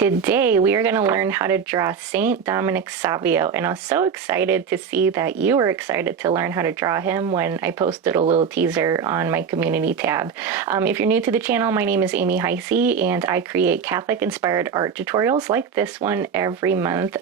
Today we are going to learn how to draw Saint Dominic Savio, and I was so excited to see that you were excited to learn how to draw him when I posted a little teaser on my community tab. If you're new to the channel, my name is Amy Heyse and I create Catholic-inspired art tutorials like this one every month.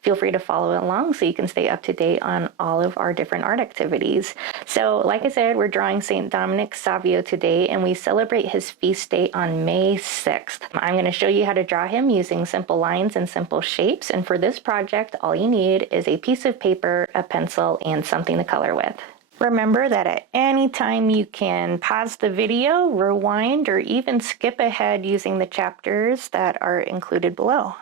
Feel free to follow along so you can stay up to date on all of our different art activities. So like I said, we're drawing Saint Dominic Savio today, and we celebrate his feast day on May 6th. I'm going to show you how to draw him using simple lines and simple shapes, and for this project all you need is a piece of paper, a pencil, and something to color with. Remember that at any time you can pause the video, rewind, or even skip ahead using the chapters that are included below.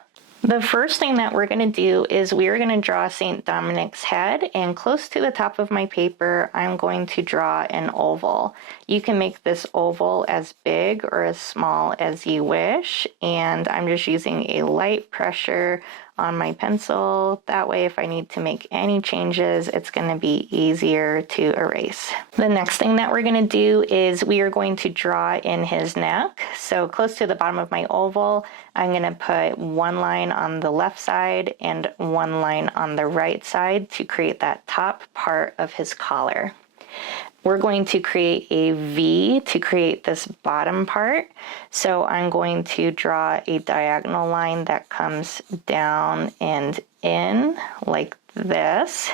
The first thing that we're going to do is we're going to draw St. Dominic's head, and close to the top of my paper I'm going to draw an oval. You can make this oval as big or as small as you wish, and I'm just using a light pressure on my pencil. That way if I need to make any changes, it's going to be easier to erase. The next thing that we're going to do is we are going to draw in his neck. So close to the bottom of my oval, I'm going to put one line on the left side and one line on the right side to create that top part of his collar. We're going to create a V to create this bottom part. So I'm going to draw a diagonal line that comes down and in like this.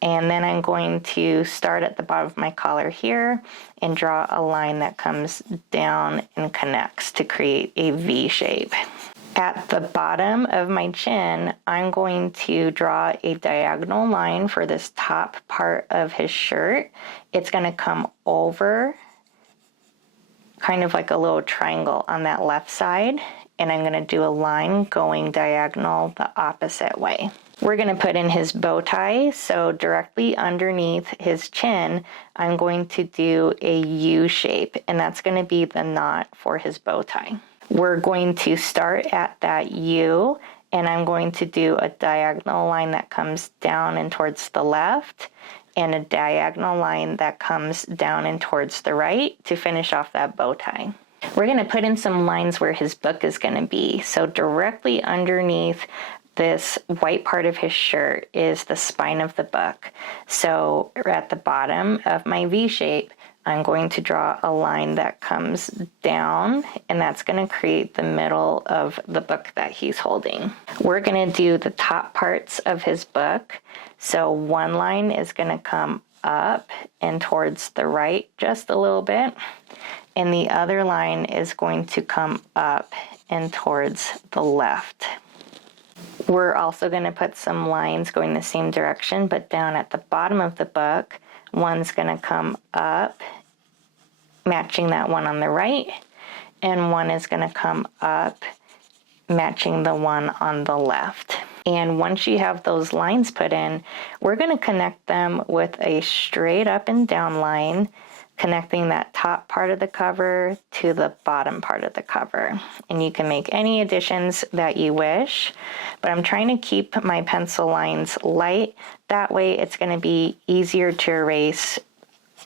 And then I'm going to start at the bottom of my collar here and draw a line that comes down and connects to create a V shape. At the bottom of my chin, I'm going to draw a diagonal line for this top part of his shirt. It's going to come over, kind of like a little triangle on that left side, and I'm going to do a line going diagonal the opposite way. We're going to put in his bow tie, so directly underneath his chin, I'm going to do a U shape, and that's going to be the knot for his bow tie. We're going to start at that U, and I'm going to do a diagonal line that comes down and towards the left, and a diagonal line that comes down and towards the right to finish off that bow tie. We're going to put in some lines where his book is going to be. So directly underneath this white part of his shirt is the spine of the book. So at the bottom of my V shape, I'm going to draw a line that comes down, and that's going to create the middle of the book that he's holding. We're going to do the top parts of his book. So one line is going to come up and towards the right just a little bit, and the other line is going to come up and towards the left. We're also going to put some lines going the same direction, but down at the bottom of the book. One's going to come up, matching that one on the right, and one is going to come up, matching the one on the left. And once you have those lines put in, we're going to connect them with a straight up and down line, connecting that top part of the cover to the bottom part of the cover. And you can make any additions that you wish, but I'm trying to keep my pencil lines light. That way it's going to be easier to erase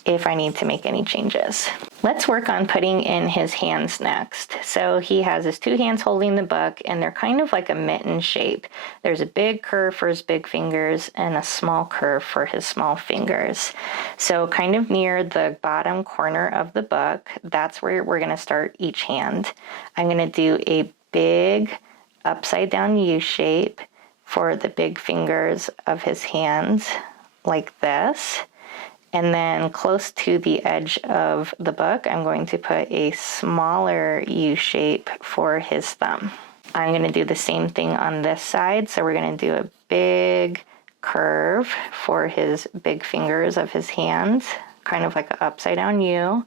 if I need to make any changes. Let's work on putting in his hands next. So he has his two hands holding the book, and they're kind of like a mitten shape. There's a big curve for his big fingers and a small curve for his small fingers. So kind of near the bottom corner of the book, that's where we're going to start each hand. I'm going to do a big upside down U shape for the big fingers of his hands like this. And then close to the edge of the book, I'm going to put a smaller U shape for his thumb. I'm going to do the same thing on this side. So we're going to do a big curve for his big fingers of his hands, kind of like an upside down U.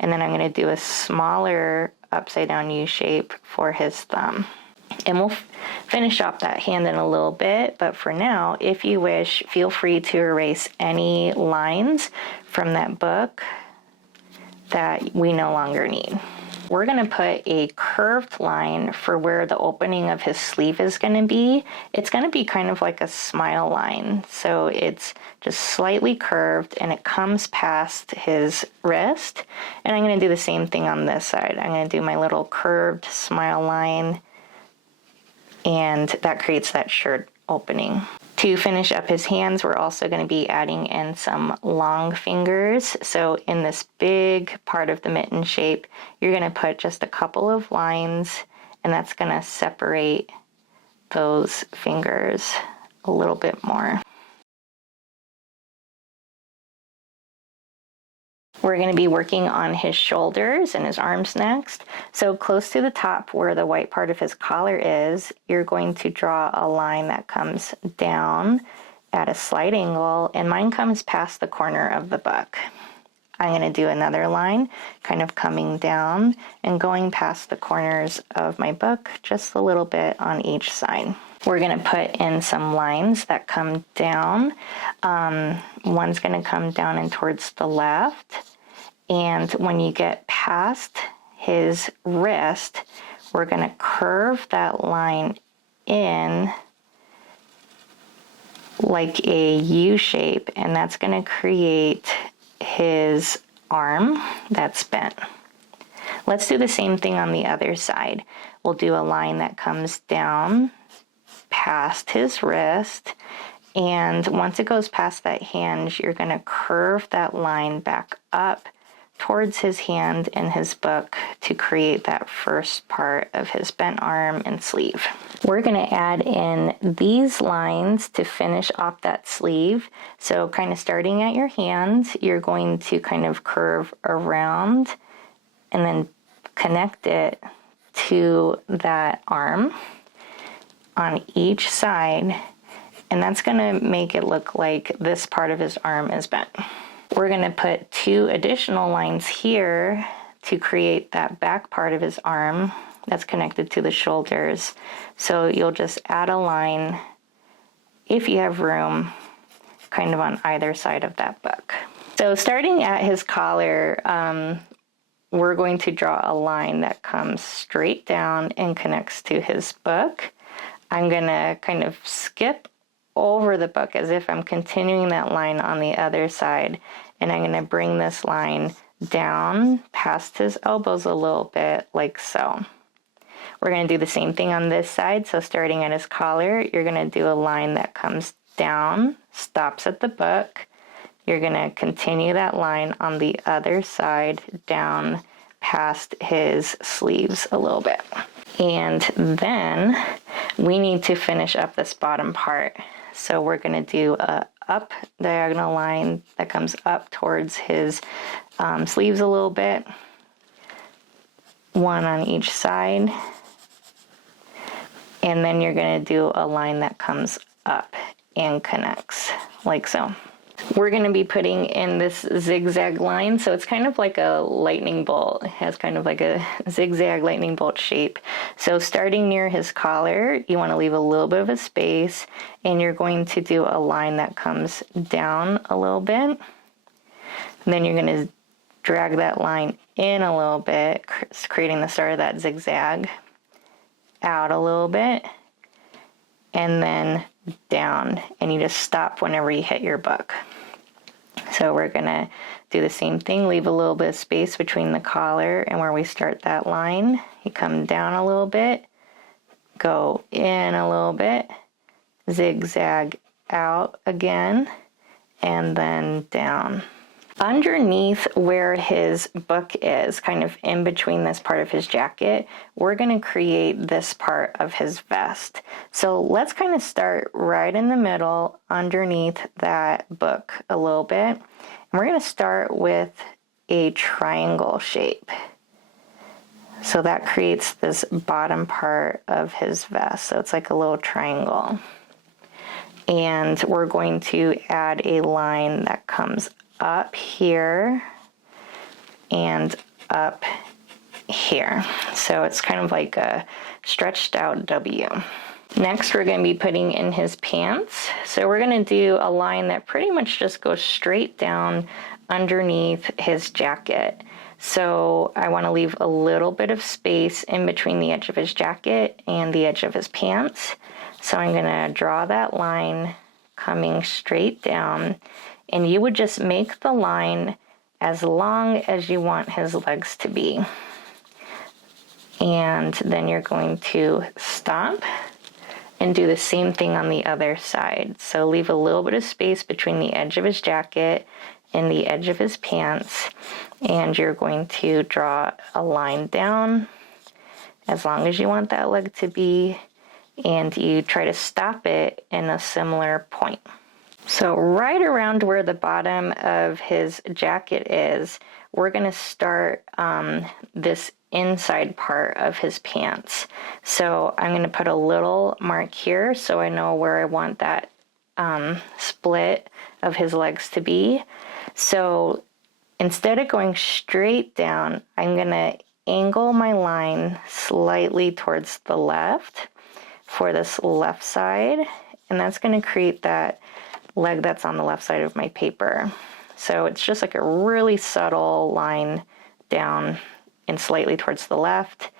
And then I'm going to do a smaller upside down U shape for his thumb. And we'll finish off that hand in a little bit, but for now, if you wish, feel free to erase any lines from that book that we no longer need. We're going to put a curved line for where the opening of his sleeve is going to be. It's going to be kind of like a smile line, so it's just slightly curved and it comes past his wrist. And I'm going to do the same thing on this side. I'm going to do my little curved smile line and that creates that shirt opening. To finish up his hands, we're also going to be adding in some long fingers. So in this big part of the mitten shape, you're going to put just a couple of lines, and that's going to separate those fingers a little bit more. We're going to be working on his shoulders and his arms next. So close to the top where the white part of his collar is, you're going to draw a line that comes down at a slight angle, and mine comes past the corner of the book. I'm going to do another line kind of coming down and going past the corners of my book just a little bit on each side. We're going to put in some lines that come down. One's going to come down and towards the left. And when you get past his wrist, we're going to curve that line in like a U shape, and that's going to create his arm that's bent. Let's do the same thing on the other side. We'll do a line that comes down past his wrist, and once it goes past that hinge, you're going to curve that line back up towards his hand and his book to create that first part of his bent arm and sleeve. We're going to add in these lines to finish off that sleeve. So kind of starting at your hand, you're going to kind of curve around and then connect it to that arm on each side, and that's going to make it look like this part of his arm is bent. We're going to put 2 additional lines here to create that back part of his arm that's connected to the shoulders. So you'll just add a line, if you have room, kind of on either side of that book. So starting at his collar, we're going to draw a line that comes straight down and connects to his book. I'm going to kind of skip over the book as if I'm continuing that line on the other side, and I'm going to bring this line down past his elbows a little bit, like so. We're going to do the same thing on this side. So starting at his collar, you're going to do a line that comes down, stops at the book. You're going to continue that line on the other side down past his sleeves a little bit. And then we need to finish up this bottom part. So we're going to do a up diagonal line that comes up towards his sleeves a little bit, one on each side, and then you're going to do a line that comes up and connects like so. We're going to be putting in this zigzag line, so it's kind of like a lightning bolt. It has kind of like a zigzag lightning bolt shape. So starting near his collar, you want to leave a little bit of a space, and you're going to do a line that comes down a little bit. And then you're going to drag that line in a little bit, creating the start of that zigzag, out a little bit, and then down, and you just stop whenever you hit your book. So we're gonna do the same thing, leave a little bit of space between the collar and where we start that line. You come down a little bit, go in a little bit, zigzag out again, and then down. Underneath where his book is, kind of in between this part of his jacket, we're going to create this part of his vest. So let's kind of start right in the middle underneath that book a little bit. And we're going to start with a triangle shape. So that creates this bottom part of his vest. So it's like a little triangle. And we're going to add a line that comes up here and up here. So it's kind of like a stretched out W. Next, we're going to be putting in his pants. So we're going to do a line that pretty much just goes straight down underneath his jacket. So I want to leave a little bit of space in between the edge of his jacket and the edge of his pants. So I'm going to draw that line coming straight down. And you would just make the line as long as you want his legs to be. And then you're going to stop and do the same thing on the other side. So leave a little bit of space between the edge of his jacket and the edge of his pants, and you're going to draw a line down as long as you want that leg to be, and you try to stop it in a similar point. So right around where the bottom of his jacket is, we're going to start this inside part of his pants. So I'm going to put a little mark here so I know where I want that split of his legs to be. So instead of going straight down, I'm going to angle my line slightly towards the left for this left side, and that's going to create that leg that's on the left side of my paper. So it's just like a really subtle line down and slightly towards the left,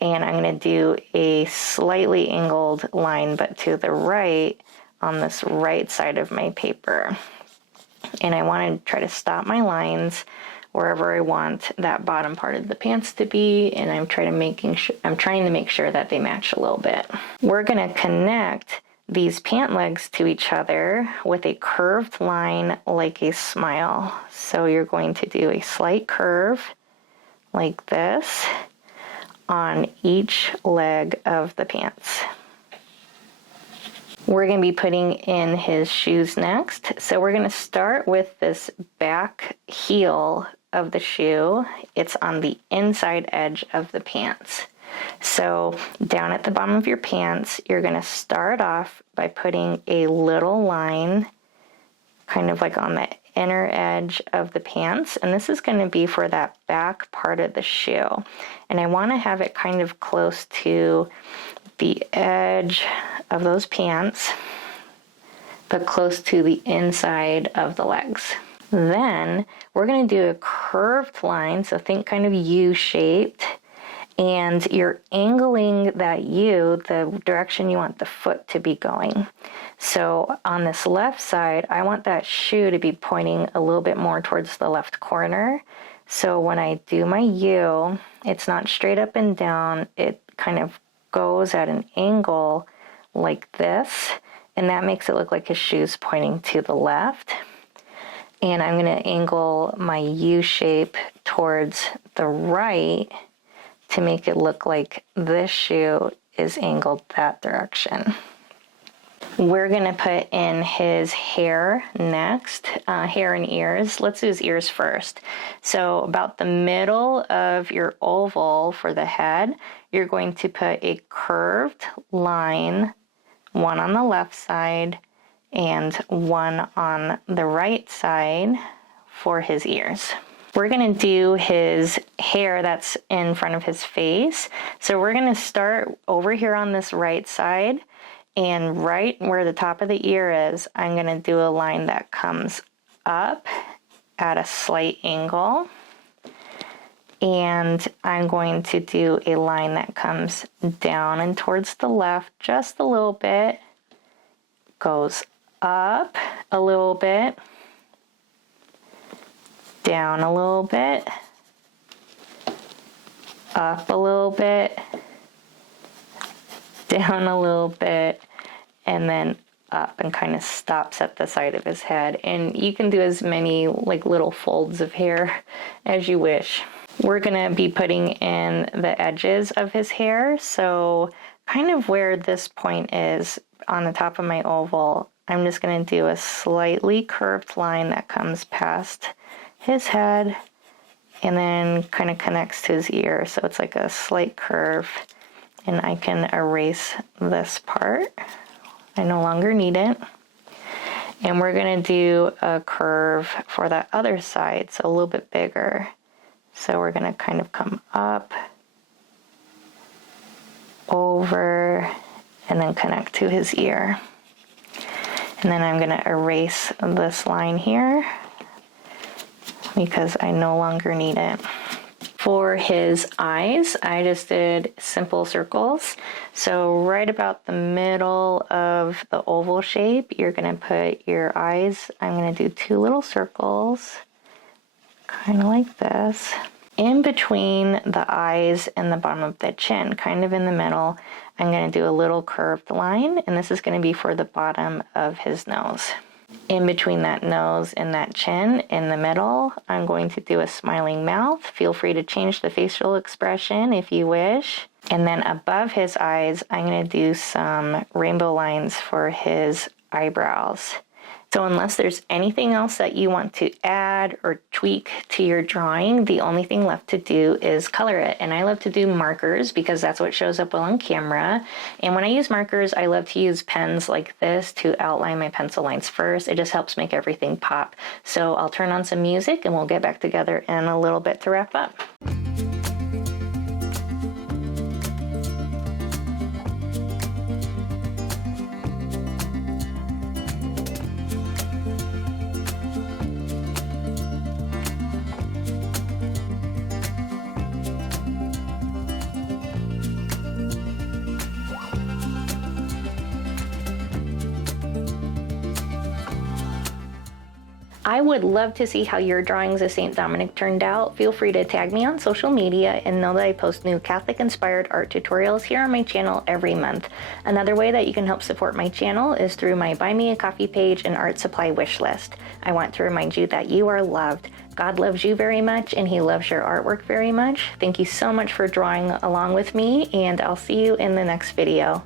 and I'm going to do a slightly angled line but to the right on this right side of my paper. And I want to try to stop my lines wherever I want that bottom part of the pants to be, and I'm trying to make sure that they match a little bit. We're going to connect these pant legs to each other with a curved line like a smile. So you're going to do a slight curve like this on each leg of the pants. We're going to be putting in his shoes next. So we're going to start with this back heel of the shoe. It's on the inside edge of the pants. So down at the bottom of your pants, you're going to start off by putting a little line kind of like on the inner edge of the pants, and this is going to be for that back part of the shoe. And I want to have it kind of close to the edge of those pants, but close to the inside of the legs. Then we're going to do a curved line, so think kind of U-shaped, and you're angling that U the direction you want the foot to be going. So on this left side, I want that shoe to be pointing a little bit more towards the left corner. So when I do my U, it's not straight up and down, it kind of goes at an angle like this, and that makes it look like his shoe's pointing to the left. And I'm going to angle my U shape towards the right to make it look like this shoe is angled that direction. We're going to put in his hair next, hair and ears. Let's do his ears first. So about the middle of your oval for the head, you're going to put a curved line, one on the left side and one on the right side for his ears. We're going to do his hair that's in front of his face. So we're going to start over here on this right side, and right where the top of the ear is, I'm going to do a line that comes up at a slight angle. And I'm going to do a line that comes down and towards the left just a little bit, goes up a little bit, down a little bit, up a little bit, down a little bit, and then up, and kind of stops at the side of his head. And you can do as many like little folds of hair as you wish. We're gonna be putting in the edges of his hair. So kind of where this point is on the top of my oval, I'm just gonna do a slightly curved line that comes past his head and then kind of connects to his ear. So it's like a slight curve, and I can erase this part. I no longer need it. And we're gonna do a curve for that other side, so a little bit bigger. So we're gonna kind of come up, over, and then connect to his ear. And then I'm gonna erase this line here because I no longer need it. For his eyes, I just did simple circles. So right about the middle of the oval shape, you're gonna put your eyes. I'm gonna do two little circles, kind of like this. in between the eyes and the bottom of the chin, kind of in the middle, I'm going to do a little curved line, and this is going to be for the bottom of his nose. In between that nose and that chin, in the middle, I'm going to do a smiling mouth. Feel free to change the facial expression if you wish. And then above his eyes, I'm going to do some rainbow lines for his eyebrows. So unless there's anything else that you want to add or tweak to your drawing, the only thing left to do is color it. And I love to do markers because that's what shows up well on camera. And when I use markers, I love to use pens like this to outline my pencil lines first. It just helps make everything pop. So I'll turn on some music and we'll get back together in a little bit to wrap up. I would love to see how your drawings of Saint Dominic turned out. Feel free to tag me on social media and know that I post new Catholic-inspired art tutorials here on my channel every month. Another way that you can help support my channel is through my Buy Me a Coffee page and art supply wish list. I want to remind you that you are loved. God loves you very much and He loves your artwork very much. Thank you so much for drawing along with me, and I'll see you in the next video.